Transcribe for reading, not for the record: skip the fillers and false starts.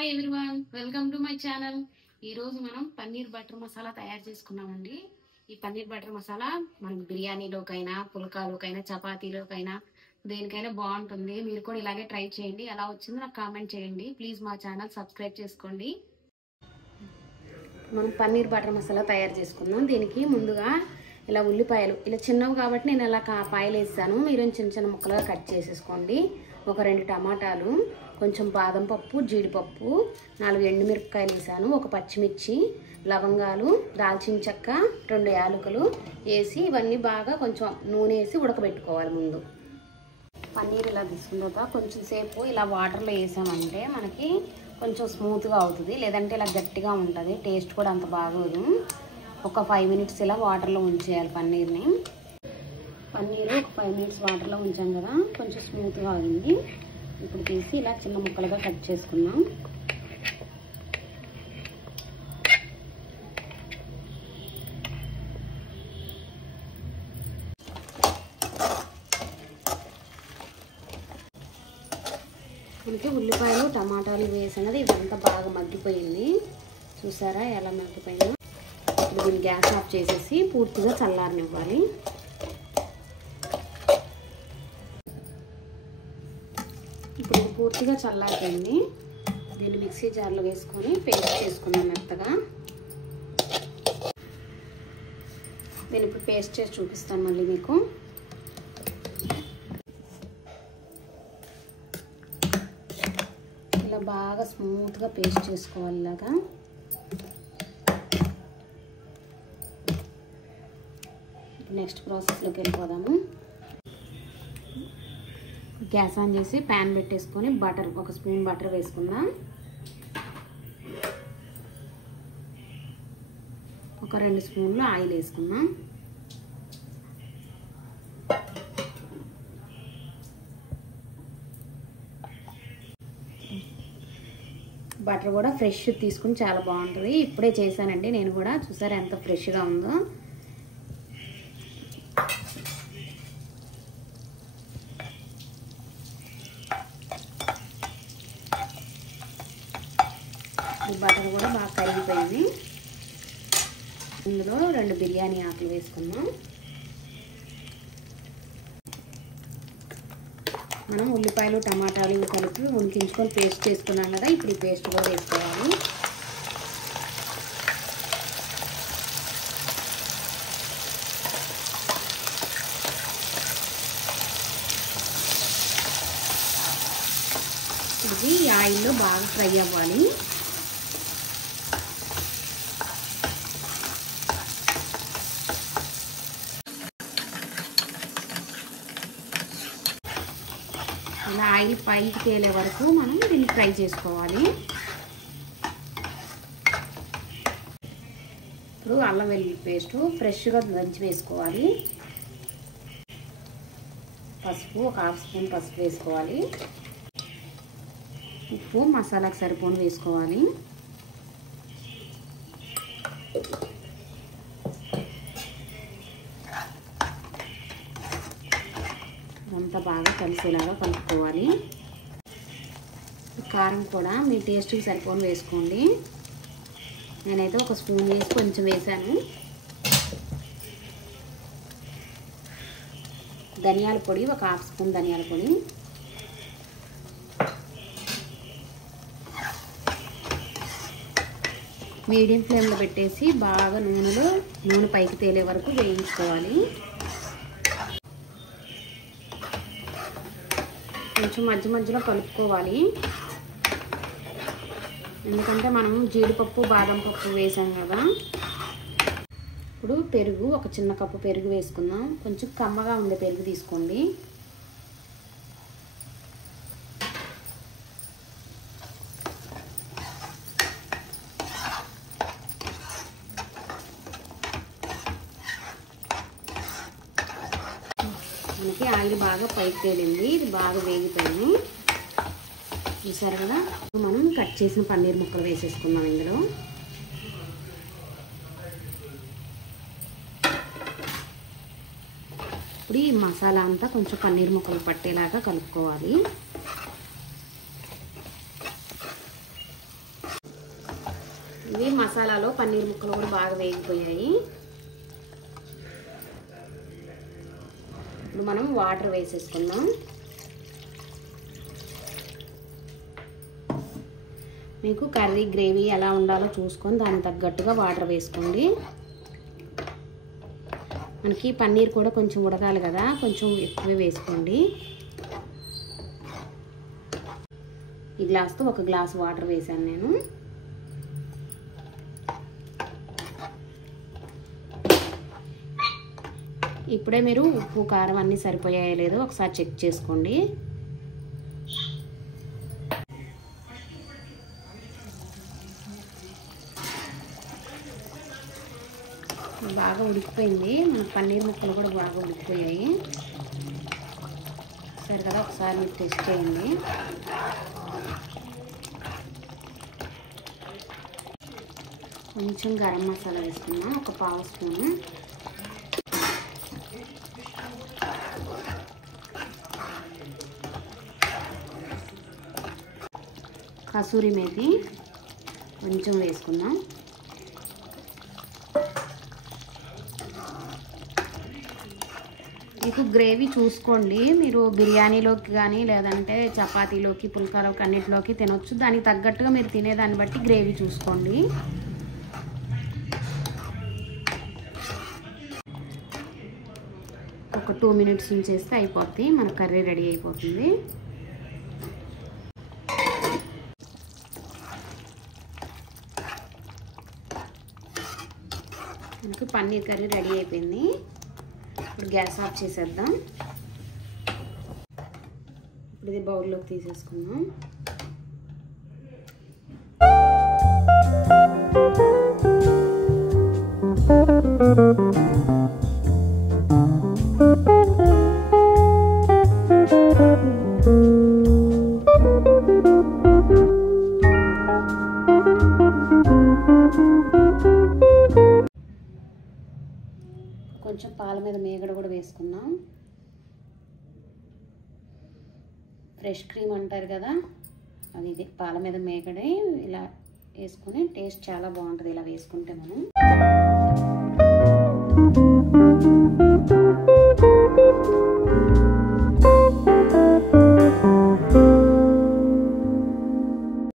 Hi everyone, welcome to my channel. ఈరోజు మనం paneer butter masala తయారు చేసుకున్నామండి. ఈ పన్నీర్ బటర్ మసాలా మనకి బిర్యానీలోకైనా, పుల్కాలోకైనా, చపాతీలోకైనా దేనికైనా బాగుంటుంది. మీరు కూడా ఇలాగే ట్రై చేయండి. ఎలా వచ్చిందో నాకు కామెంట్ చేయండి. ప్లీజ్ మా ఛానల్ సబ్స్క్రైబ్ చేసుకోండి. మనం పన్నీర్ బటర్ మసాలా తయారు చేసుకుందాం. దీనికి ముందుగా ఇలా ఉల్లిపాయలు ఇలా చిన్నవి కాబట్టి నేను ఇలా పాయలు వేసాను. మీరు చిన్న చిన్న ముక్కలుగా కట్ చేసేసుకోండి. ఒక 2 టమాటాలు, కొంచెం బాదం పప్పు, జీడిపప్పు, 4 ఎండుమిరపకాయలు వేసాను, ఒక పచ్చిమిర్చి, లవంగాలు, దాల్చిన చెక్క, 2 యాలకులు వేసి ఇవన్నీ బాగా కొంచెం నూనె వేసి ఉడకబెట్టుకోవాలి. ముందు పన్నీర్ ఇలా తీసుకున్న తర్వాత కొంచెం సేపు ఇలా వాటర్లో వేసామంటే మనకి కొంచెం స్మూత్గా అవుతుంది. లేదంటే ఇలా గట్టిగా ఉంటుంది, టేస్ట్ కూడా అంత బాగోదు. ఒక 5 మినిట్స్ ఇలా వాటర్లో ఉంచేయాలి పన్నీర్ని. పన్నీరు ఒక 5 మినిట్స్ వాటర్లో ఉంచాం కదా, కొంచెం స్మూత్గా అయింది. ఇప్పుడు తీసి ఇలా చిన్న ముక్కలుగా కట్ చేసుకుందాం. మనకి ఉల్లిపాయలు, టమాటాలు వేసినది ఇదంతా బాగా మగ్గిపోయింది. చూసారా ఎలా మగ్గిపోయిందో? ఇప్పుడు దీన్ని గ్యాస్ ఆఫ్ చేసేసి పూర్తిగా చల్లారనివ్వాలి. ఇప్పుడు పూర్తిగా చల్లారిపోయింది. దీన్ని మిక్సీ జార్లో వేసుకొని పేస్ట్ చేసుకున్నాం మెత్తగా. నేను ఇప్పుడు పేస్ట్ చేసి చూపిస్తాను మళ్ళీ మీకు. ఇలా బాగా స్మూత్గా పేస్ట్ చేసుకోవాలి. ఇలాగా నెక్స్ట్ ప్రాసెస్లోకి వెళ్ళిపోదాము. గ్యాస్ ఆన్ చేసి ప్యాన్ పెట్టేసుకొని బటర్, ఒక స్పూన్ బటర్ వేసుకుందాం. ఒక 2 స్పూన్లు ఆయిల్ వేసుకుందాం. బటర్ కూడా ఫ్రెష్ తీసుకుని చాలా బాగుంటుంది. ఇప్పుడే చేశానండి నేను కూడా. చూసారా ఎంత ఫ్రెష్గా ఉందో. బటర్ కూడా బాగా కరిగిపోయింది. ఇందులో 2 బిర్యానీ ఆకులు వేసుకున్నాం. మనం ఉల్లిపాయలు, టమాటాలు ఇవి కలిపి ఉడికించుకొని పేస్ట్ చేసుకున్నాం కదా, ఇప్పుడు ఈ పేస్ట్ కూడా వేసుకోవాలి. ఇది ఆయిల్లో బాగా ఫ్రై అవ్వాలి. అలా ఆయిల్ పైకి తేలే వరకు మనం దీన్ని ఫ్రై చేసుకోవాలి. ఇప్పుడు అల్లం వెల్లుల్లి పేస్ట్ ఫ్రెష్గా దంచి వేసుకోవాలి. పసుపు, ఒక 1/2 స్పూన్ పసుపు వేసుకోవాలి. ఉప్పు మసాలాకు సరిపోను వేసుకోవాలి. అంతా బాగా కలిసేలాగా కలుపుకోవాలి. కారం కూడా మీ టేస్ట్కి సరిపోను వేసుకోండి. నేనైతే ఒక స్పూన్ వేసి కొంచెం వేసాను. ధనియాల పొడి ఒక 1/2 స్పూన్ ధనియాల పొడి. మీడియం ఫ్లేమ్లో పెట్టేసి బాగా నూనె పైకి తేలే వరకు వేయించుకోవాలి. కొంచెం మధ్యలో కలుపుకోవాలి. ఎందుకంటే మనం జీడిపప్పు, బాదం పప్పు వేసాం కదా. ఇప్పుడు పెరుగు, ఒక చిన్న కప్పు పెరుగు వేసుకుందాం. కొంచెం కమ్మగా ఉండే పెరుగు తీసుకోండి. మనకి ఆయిల్ బాగా పైకి తేలింది. ఇది బాగా వేగిపోయింది. చూసారు కదా. మనం కట్ చేసిన పన్నీర్ ముక్కలు వేసేసుకుందాం ఇందులో. ఇప్పుడు ఈ మసాలా అంతా కొంచెం పన్నీర్ ముక్కలు పట్టేలాగా కలుపుకోవాలి. ఇవి మసాలాలో పన్నీర్ ముక్కలు కూడా బాగా వేగిపోయాయి. ఇప్పుడు మనం వాటర్ వేసేసుకుందాం. మీకు కర్రీ గ్రేవీ ఎలా ఉండాలో చూసుకొని దానికి తగ్గట్టుగా వాటర్ వేసుకోండి. మనకి పన్నీర్ కూడా కొంచెం ఉడకాలి కదా, కొంచెం ఎక్కువే వేసుకోండి. ఈ గ్లాస్తో 1 గ్లాస్ వాటర్ వేసాను నేను. ఇప్పుడే మీరు ఉప్పు కారం అన్నీ సరిపోయాయో లేదో ఒకసారి చెక్ చేసుకోండి. బాగా ఉడికిపోయింది, మన పన్నీర్ ముక్కలు కూడా బాగా ఉడికిపోయాయి. సరే కదా, ఒకసారి మీరు టెస్ట్ చేయండి. కొంచెం గరం మసాలా వేసుకున్నాం, 1 పావు స్పూను. కసూరి మేతి కొంచెం వేసుకుందాం. మీకు గ్రేవీ చూసుకోండి, మీరు బిర్యానీలోకి కానీ లేదంటే చపాతీలోకి పుల్కాలోకి అన్నిటిలోకి తినొచ్చు. దానికి తగ్గట్టుగా మీరు తినేదాన్ని బట్టి గ్రేవీ చూసుకోండి. ఒక 2 మినిట్స్ ఉంచేస్తే అయిపోద్ది, మన కర్రీ రెడీ అయిపోతుంది. మనకు పన్నీర్ కర్రీ రెడీ అయిపోయింది. ఇప్పుడు గ్యాస్ ఆఫ్ చేసేద్దాం. ఇప్పుడు ఇది బౌల్లోకి తీసేసుకుందాం. కొంచెం పాల మీద మేగడ కూడా వేసుకున్నాం. ఫ్రెష్ క్రీమ్ అంటారు కదా, అది ఇది పాల మీద మేగడే ఇలా వేసుకుని టేస్ట్ చాలా బాగుంటుంది ఇలా వేసుకుంటే మనం.